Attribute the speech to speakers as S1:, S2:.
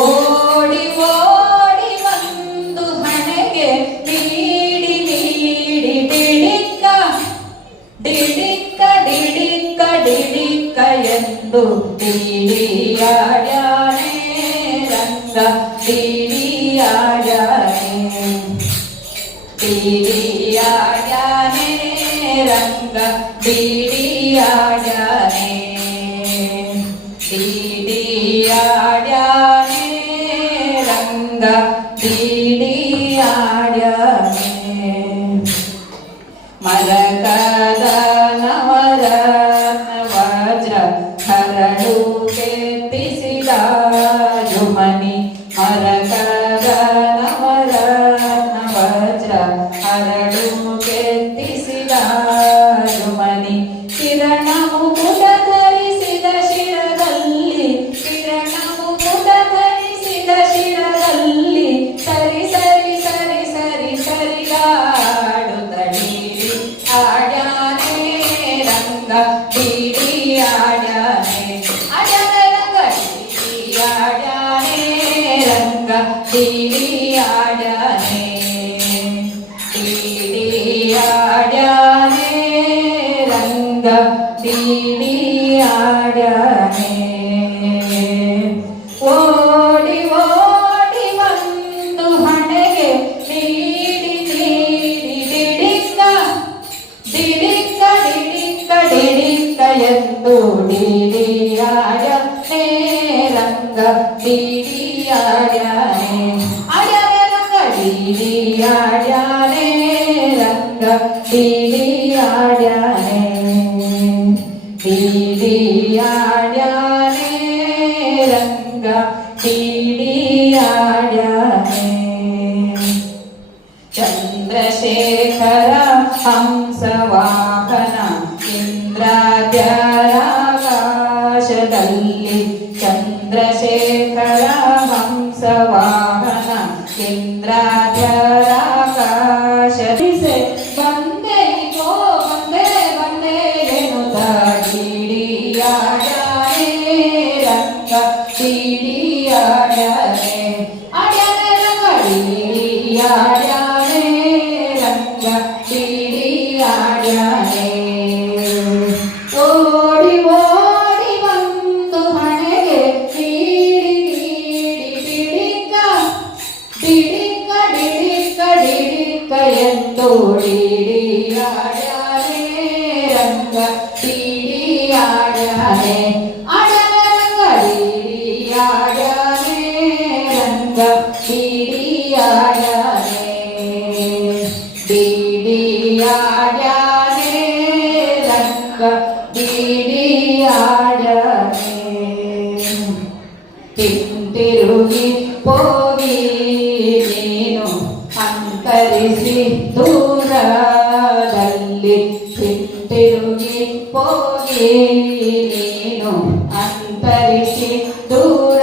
S1: ഓടി ഓടി വന്നു. ഹണകെ പീടി പീടി ഡിടിക്ക ഡിടിക്ക ഡിടിക്ക ഡിടിക്ക എന്തു പീടിയാട ബീഡിയാടാനേ രംഗ ബീഡിയാടാനേ ബീഡിയാടാനേ രംഗ ബീഡിയാടാനേ മലകദ നവര വജ്ര ഹരണൂ ವಜ್ರ ಹರಳು ಕೆತ್ತಿಸಿದ ಮನಿ. ಕಿರಣವು ಮುಕುಟ ಧರಿಸಿದ ಶಿರದಲ್ಲಿ, ಕಿರಣವು ಮುಕುಟ ಧರಿಸಿದ ಶಿರದಲ್ಲಿ, ಸರಿ ಸರಿ ಸರಿ ಸರಿ ಸರಿಗಾಡುತ್ತಡೀರಿ ಆಡ್ಯಾನೆ ರಂಗ ಬೀಡಿ ಆಡ್ಯಾನೆ ಅಡ್ಯಾನೆ ರಂಗ ಬೀಡಿ ಆಡ್ಯಾನೆ ರಂಗ ಬೀಡಿ ಆಡ್ಯಾನೆ യന്തു ഡിഡിയായ നേരംഗ ഡിഡിയായാനേ അയരംഗ ഡിഡിയായാനേ രംഗ ഡിഡിയായാനേ ഡിഡിയായാനേ രംഗ ഡിഡിയായാ ಇಂದ್ರಾದ್ಯರಾಕಾಶದಲ್ಲಿ ಚಂದ್ರಶೇಖರ ಹಂಸವಾಹನ ಇಂದ್ರಾದ್ಯರಾಕಾಶದಿಸೆ ಬಂದೆ ಗೋ ಬಂದೆ ಬಂದೆ ಎನ್ನುತ್ತ ಡಿಡಿಯಾಡನೆ ರಂಗ ಡಿಡಿಯಾಡನೆ ಅಡ್ಯಾನೆ ರಂಗ ಡಿಡಿಯಾಡನೆ എന്തോടിയാടാതെ രംഗ തീടിയാടാതെ അടരംഗടിയാടാതെ രംഗ തീടിയാടാതെ തീടിയാടാതെ രംഗ തീടി ಅಂತರಿಸಿ ದೂರದಲ್ಲಿ ಹಿಂತಿರುಗಿ ಹೋಗಿ ನೀನು ಅಂತರಿಸಿ ದೂರದಲ್ಲಿ